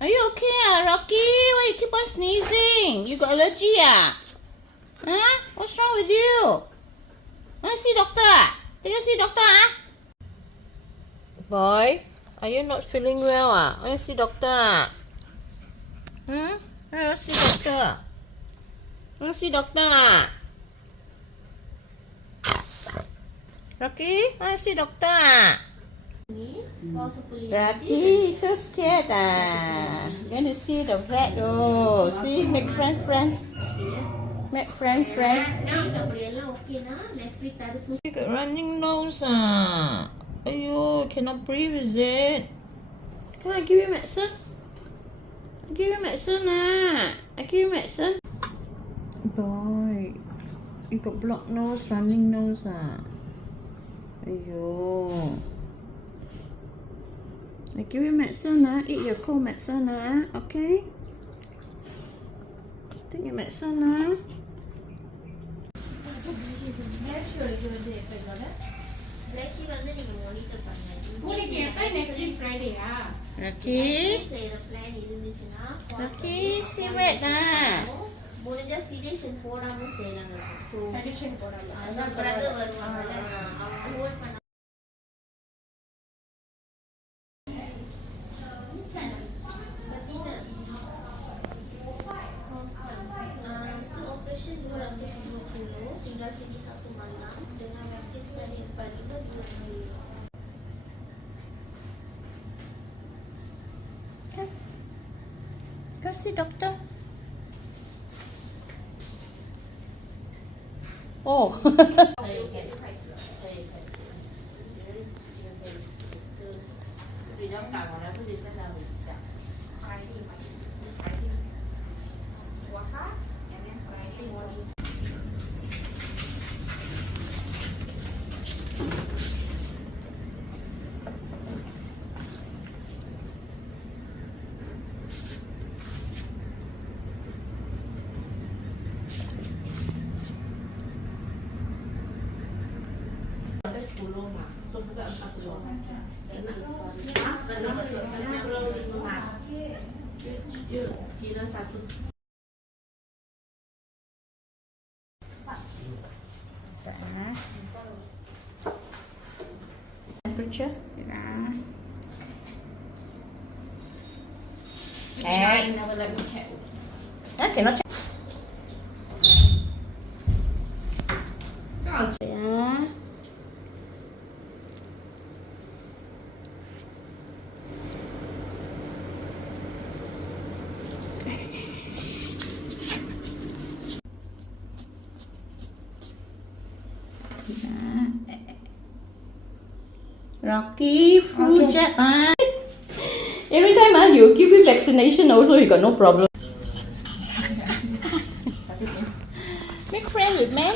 Are you okay, Rocky? Why you keep on sneezing? You got allergy, Huh? What's wrong with you? Want to see doctor? Take you see doctor, Boy, are you not feeling well, Want to see doctor, Want to see doctor? Want to see doctor, Rocky, want to see doctor, Rocky, so scared, Going to see the vet, See, make friends. Make friends. You got running nose, Aiyo, cannot breathe, is it? Come on, give you medicine. I give you medicine, Boy, you got blocked nose, running nose, Aiyo. I give you medicine, Eat your cold medicine, Okay? Take your medicine, Rocky, see wet, முடிஞ்சா sedation போடாம செய்யலாம் so sedation போடாம அதான் பிறகு வருவாங்க hold பண்ண operation 220 tinggal sini satu malam dengan vaksin sekali 45 2 hari. Go see doctor. Oh. 比较赶，我来不及再来回一下。Temperature? Never let me check. I cannot check. Rocky, flu jab, Every time you give you vaccination also you got no problem. Make friends with man.